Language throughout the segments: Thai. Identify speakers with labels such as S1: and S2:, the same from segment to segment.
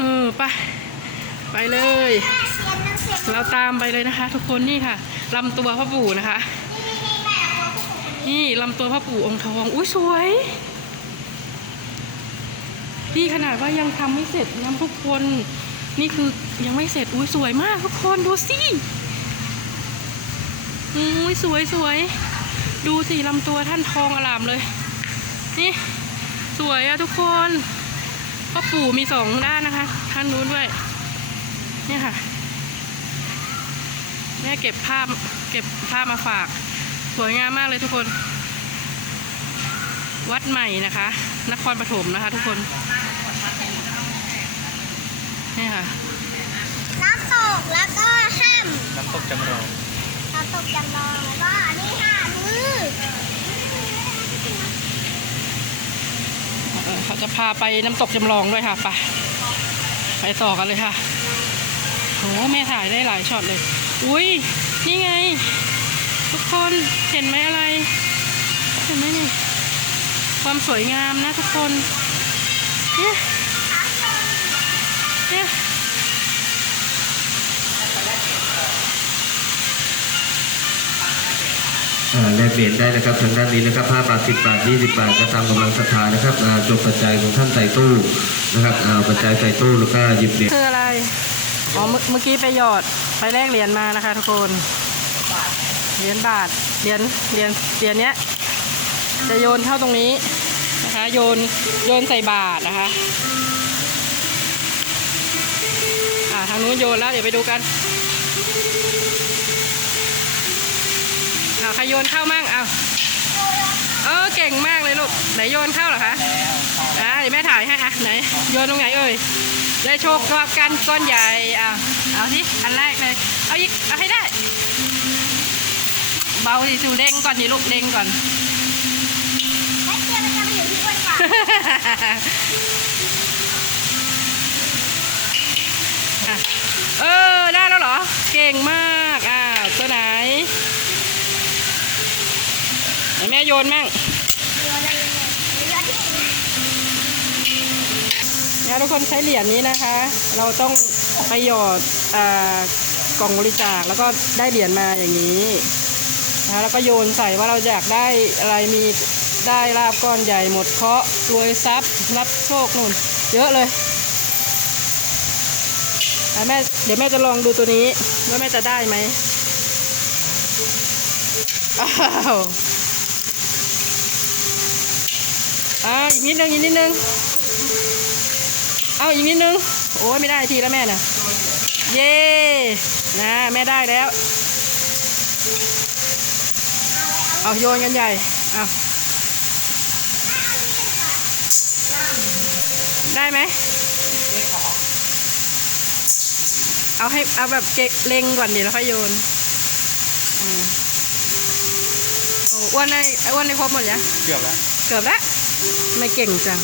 S1: เออไปไปเลย เราตามไปเลยนะคะ ทุกคนนี่ค่ะลำตัวพ่อปู่นะคะ นี่ลำตัวพ่อปู่องค์ทองอุ้ยสวยนี่ขนาดว่ายังทำไม่เสร็จนะทุกคน นี่คือยังไม่เสร็จอุ้ยสวยมากทุกคนดูสิอุ้ยสวยสวยดูสิลำตัวท่านทองอลามเลย นี่ สวยอะทุกคน พ่อปู่มีสองด้านนะคะท่านนู้นด้วยเนี่ยค่ะ แม่เก็บภาพเก็บภาพมาฝาก สวยงามมากเลยทุกคน วัดใหม่นะคะ นครปฐมนะคะ ทุกคนนี่ค่ะ
S2: น้ำตกแล้วก็ห้าม
S3: น้ำตกจำลอง
S2: น้ำตกจำลองแล้วก็นี่ค่ะมือ
S1: เขาจะพาไปน้ำตกจำลองด้วยค่ะไปไปต่อกันเลยค่ะโหแม่ถ่ายได้หลายช็อตเลย อุ้ยนี่ไง ทุกคนเห็นไหมอะไร เห็นไหมนี่ ความสวยงามนะทุกคนเนี่ยเนี่ย
S4: อ่า แลกเปลี่ยนได้นะครับทางด้านนี้นะครับ5บาท10บาท20 บาทก็ตามกำลังศรัทธานะครับจบปัจจัยของท่านใส่ตู้นะครับปัจจัยใส่ตู้แล้วก็หยิบเหรียญ
S1: คืออะไรอ๋อเมื่อเมื่อกี้ไปหยอดไปแลกเหรียญมานะคะทุกคนเหรียญบาทเหรียญเหรียญเหรียญเนี้ยจะโยนเข้าตรงนี้นะคะโยนโยนใส่บาทนะคะอ่าทางนู้นโยนแล้วเดี๋ยวไปดูกัน เอาวใครโยนเข้ามั่งอ้าเออเก่งมากเลยลูกไหนโยนเข้าเหรอคะอ่าเดี๋ยวแม่ถ่ายให้อะไหนโยนตรงไหนเอ่ยได้โชคกับกันก้อนใหญ่อะเอาสิอันแรกเลยเอาอีกเอาให้ได้ เบาสิสูเด้งก่อนดิลูกเด้งก่อน
S2: เอ
S1: อได้แล้วเหรอ เก่งมากอ่าตัวไหนไหน แม่โยนมั่ง
S2: เรืออะไรเนี่ยเรือที่
S1: นะทุกคนใช้เหรียญนี้นะคะ เราต้องไปหยอดอกล่องบริจาคแล้วก็ได้เหรียญมาอย่างนี้นะะแล้วก็โยนใส่ว่าเราอยากได้อะไรมีได้ลาบก้อนใหญ่หมดเคาะรวยทรัพย์รับโชคนู่น เยอะเลยแม่เดี๋ยวแม่จะลองดูตัวนี้ว่าแม่จะได้ไหมอ้าว อ้าวอีกนิดนึงอีกนิดนึงเอาอีกนิดนึงโอ้ยไม่ได้ทีแล้วแม่น่ะ เย่นะแม่ได้แล้ว เอาโยนกันใหญ่เอาได้ไหมเอาให้เอาแบบเกะเล็งก่อนดิแล้วค่อยโยนอืมโอ้อ้วนได้อ้วนได้ครบหมดยัง
S3: เกือบแล้ว
S1: เกือบแล้ว ไม่เก่งจัง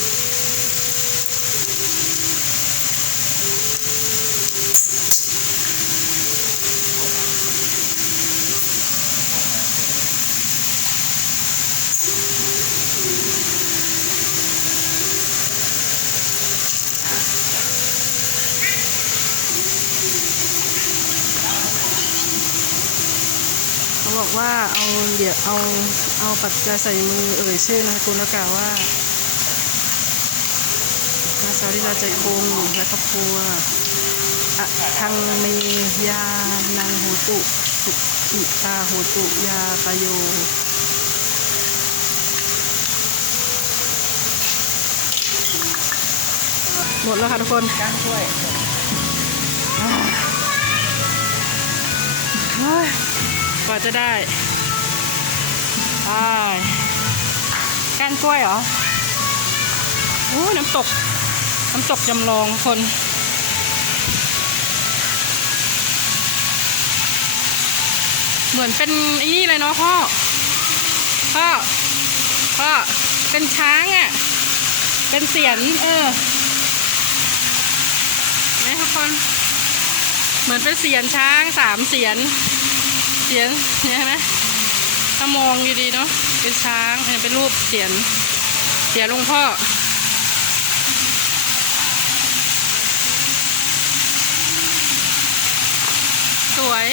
S1: บอกว่าเอาเดี๋ยวเอาเอาปัจจัยใส่มือเอ่ยชื่อนามสกุลแล้วกล่าวว่านางสาวริดาใจคงและครอบครัวอะทางเมยานางโหตุสุขิตาโหตุยาตโยหมดแล้วค่ะทุกคน
S3: ก้านช่วย
S1: ว่าจะได้อ้ายก้านกล้วยเหรอโอ้น้ำตก น้ำตกจำลองคนเหมือนเป็นไอ้นี่เลยเนาะพ่อ พ่อ พ่อ เป็นช้างอะ่ะ เป็นเสียน เออไหมทุกคน เหมือนเป็นเสียนช้างสามเสียน เสียนเนี่ยนะถ้ามองอยู่ดีเนาะเป็นช้างเป็นรูปเสียนเสียหลวงพ่อสวย